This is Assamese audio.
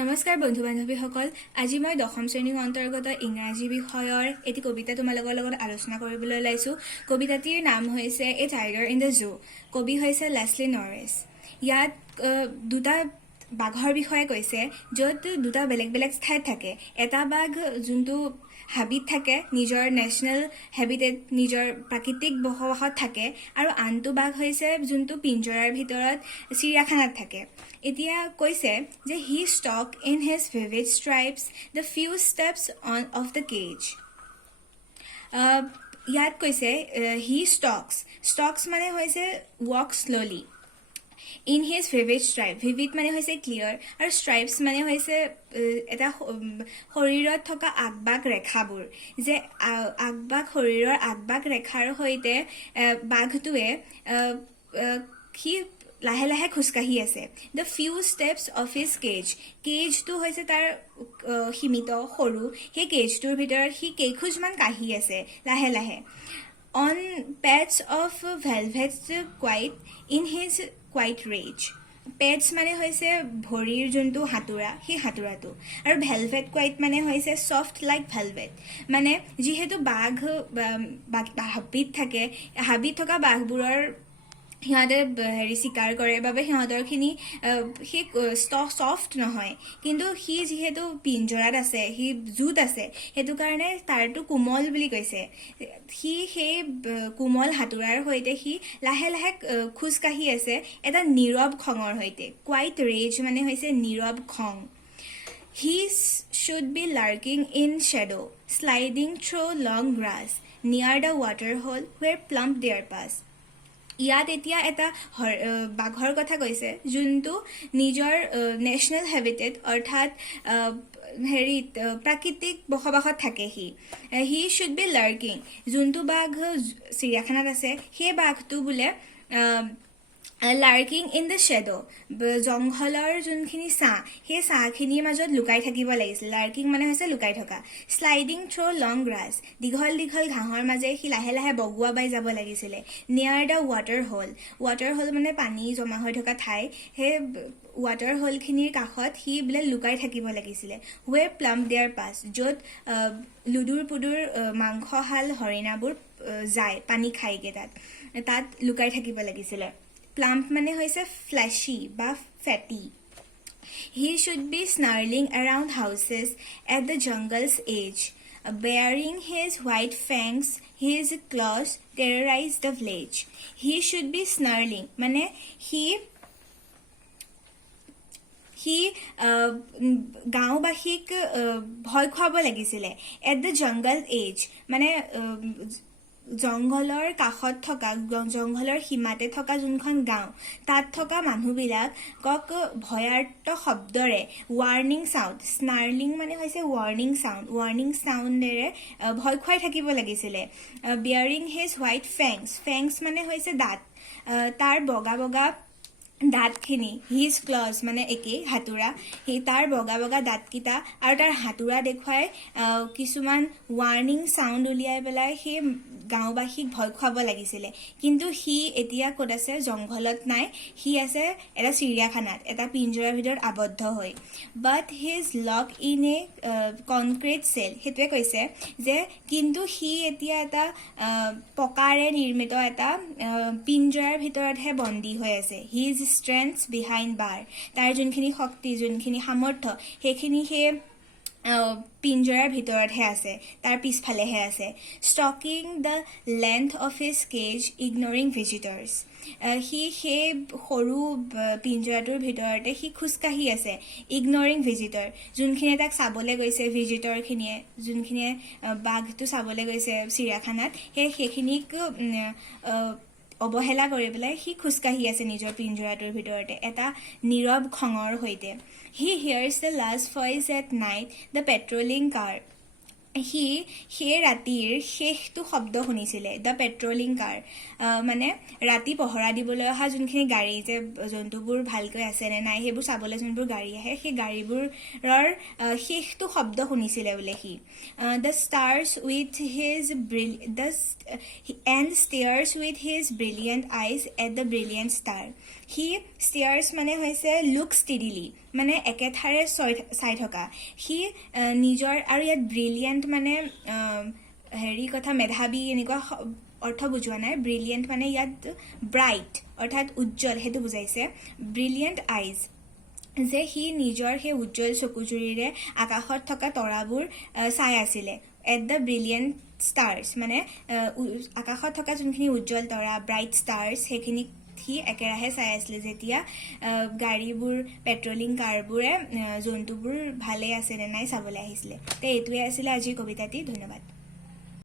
নমস্কাৰ বন্ধু বান্ধৱীসকল, আজি মই দশম শ্ৰেণীৰ অন্তৰ্গত ইংৰাজী বিষয়ৰ এটি কবিতা তোমালোকৰ লগত আলোচনা কৰিবলৈ ওলাইছোঁ। কবিতাটিৰ নাম হৈছে a tiger in the zoo. কবি হৈছে লেছলি নৰিছ। ইয়াত দুটা বাঘৰ বিষয়ে কৈছে, য'ত দুটা বেলেগ বেলেগ ঠাইত থাকে। এটা বাঘ যোনটো হাবিত থাকে, নিজৰ নেশ্যনেল হেবিটেট, নিজৰ প্ৰাকৃতিক বসবাসত থাকে, আৰু আনটো বাঘ হৈছে যোনটো পিঞ্জৰাৰ ভিতৰত চিৰিয়াখানাত থাকে। এতিয়া কৈছে যে he stalks in his vivid stripes the few steps of the cage. ইয়াত কৈছে হি ষ্টক্স মানে হৈছে walk slowly in his vivid stripe. Vivid মানে হৈছে ক্লিয়াৰ, আৰু ষ্ট্ৰাইপছ মানে হৈছে এটা শৰীৰত থকা আগবাগ ৰেখাবোৰ। যে শৰীৰৰ আগবাগ ৰেখাৰ সৈতে বাঘটোৱে সি লাহে লাহে খোজকাঢ়ি আছে। The few steps of his কেজটো হৈছে তাৰ সীমিত সৰু, সেই কেজটোৰ ভিতৰত সি কেইখোজমান কাঢ়ি আছে লাহে লাহে। On patch of velvet quiet in his quiet raise. Patch মানে হৈছে ভৰিৰ যোনটো হাতোৰা, সেই হাতোৰাটো, আৰু ভেলভেট কোৱাইট মানে হৈছে ছফ্ট লাইক ভেলভেট। মানে যিহেতু বাঘ হাবিত থাকে, হাবিত থকা বাঘবোৰৰ সিহঁতে চিকাৰ কৰে বাবে সিহঁতৰখিনি সেই ছফ্ট নহয়, কিন্তু সি যিহেতু পিঞ্জৰাত আছে, সি জুত আছে, সেইটো কাৰণে তাৰটো কোমল বুলি কৈছে। সি সেই কোমল হাতোৰাৰ সৈতে সি লাহে লাহে খোজকাঢ়ি আছে এটা নীৰৱ খঙৰ সৈতে। কোৱাইট ৰেজ মানে হৈছে নীৰৱ খং। হি should be lurking in shadow, sliding through long grass, near the water hole where plump deer pass. ইয়াত এতিয়া এটা বাঘৰ কথা কৈছে, যোনটো নিজৰ নেশ্যনেল হেবিটেট অৰ্থাৎ প্ৰাকৃতিক বসবাসত থাকে। He should be lurking. যোনটো বাঘ চিৰিয়াখানাত আছে, সেই বাঘটো বোলে লাৰ্কিং ইন দ্য শ্বেডো, জংঘলৰ যোনখিনি ছাঁ, সেই ছাঁখিনিৰ মাজত লুকাই থাকিব লাগিছিল। লাৰ্কিং মানে হৈছে লুকাই থকা। শ্লাইডিং থ্ৰু লং গ্ৰাছ, দীঘল দীঘল ঘাঁহৰ মাজেৰে সি লাহে লাহে বগুৱা বাই যাব লাগিছিলে। নিয়াৰ দ্য ৱাটাৰ হোল মানে পানী জমা হৈ থকা ঠাই, সেই ৱাটাৰ হোলখিনিৰ কাষত সি বোলে লুকাই থাকিব লাগিছিলে। ৱে প্লাম দেয়াৰ পাছ, য'ত লুডুৰ পুডুৰ মাংসশাল হৰিণাবোৰ যায় পানী খাইগে, তাত লুকাই থাকিব লাগিছিলে। প্লাম্প মানে হৈছে ফ্লেশি বা ফেটি। He should be snarling around houses at the jungle's edge, baring his white fangs, his claws terrorize the village. He should be snarling মানে সি গাঁওবাসীক ভয় খুৱাব লাগিছিলে। এট দ্য জংগল এজ মানে জংঘলৰ কাষত থকা, জংঘলৰ সীমাতে থকা যোনখন গাঁও, তাত থকা মানুহবিলাকক ভয়াৰ্ত শব্দৰে ৱাৰ্ণিং চাউণ্ড, স্নাৰ্লিং মানে হৈছে ৱাৰ্ণিং চাউণ্ডেৰে ভয় খুৱাই থাকিব লাগিছিলে। বিয়াৰিং হিজ হোৱাইট ফেংছ মানে হৈছে দাঁত, তাৰ বগা বগা দাঁতখিনি, হিজ ক্লজ মানে একেই হাতোৰা, তাৰ বগা বগা দাঁতকেইটা আৰু তাৰ হাতোৰা দেখুৱাই কিছুমান ৱাৰ্ণিং চাউণ্ড উলিয়াই পেলাই সেই গাঁওবাসীক ভয় খুৱাব লাগিছিলে। কিন্তু সি এতিয়া ক'ত আছে? জংঘলত নাই, সি আছে এটা চিৰিয়াখানাত, এটা পিঞ্জৰাৰ ভিতৰত আবদ্ধ হৈ। But his lock in a concrete cell, সেইটোৱে কৈছে যে কিন্তু সি এতিয়া এটা পকাৰে নিৰ্মিত এটা পিঞ্জৰাৰ ভিতৰতহে বন্দী হৈ আছে। হিজ ষ্ট্ৰেংথ বিহাইণ্ড বাৰ, তাৰ যোনখিনি শক্তি, যোনখিনি সামৰ্থ্য, সেইখিনি সেই পিঞ্জৰাৰ ভিতৰতহে আছে, তাৰ পিছফালেহে আছে। Stalking the length of his cage ignoring visitors, সি সেই সৰু পিঞ্জৰাটোৰ ভিতৰতে সি খোজকাঢ়ি আছে। ইগনৰিং ভিজিটৰ, যোনখিনিয়ে তাক চাবলৈ গৈছে, ভিজিটৰখিনিয়ে যোনখিনিয়ে বাঘটো চাবলৈ গৈছে চিৰিয়াখানাত, সেইখিনিক অৱহেলা কৰি পেলাই সি খোজকাঢ়ি আছে নিজৰ পিঞ্জৰাটোৰ ভিতৰতে এটা নীৰৱ খঙৰ সৈতে। He hears the last voice at night the patrolling car, সি সেই ৰাতিৰ শেষটো শব্দ শুনিছিলে। দ্য পেট্ৰলিং কাৰ মানে ৰাতি পহৰা দিবলৈ অহা যোনখিনি গাড়ী, যে জন্তুবোৰ ভালকৈ আছে নে নাই সেইবোৰ চাবলৈ যোনবোৰ গাড়ী আহে, সেই গাড়ীবোৰৰ শেষটো শব্দ শুনিছিলে বোলে সি। The stars with his stares with his brilliant eyes at the brilliant star. সি ষ্টেয়াৰ্ছ মানে হৈছে লুক ষ্টিডিলি, মানে একেঠাৰে চাই থকা সি নিজৰ আৰু ইয়াত ব্ৰিলিয়েণ্ট মানে হেৰি কথা মেধাৱী এনেকুৱা অৰ্থ বুজোৱা নাই ব্ৰিলিয়েণ্ট মানে ইয়াত ব্ৰাইট অৰ্থাৎ উজ্জ্বল সেইটো বুজাইছে ব্ৰিলিয়েণ্ট আইজ যে সি নিজৰ সেই উজ্জ্বল চকুজুৰিৰে আকাশত থকা তৰাবোৰ চাই আছিলে এট দ্য ব্ৰিলিয়েণ্ট ষ্টাৰ্ছ মানে আকাশত থকা যোনখিনি উজ্জ্বল তৰা ব্ৰাইট ষ্টাৰ্ছ সেইখিনিক সি একেৰাহে চাই আছিলে যেতিয়া গাড়ীবোৰ পেট্ৰলিং কাৰবোৰে জন্তুবোৰ ভালে আছে নে নাই চাবলৈ আহিছিলে তো এইটোৱে আছিলে আজিৰ কবিতাটি ধন্যবাদ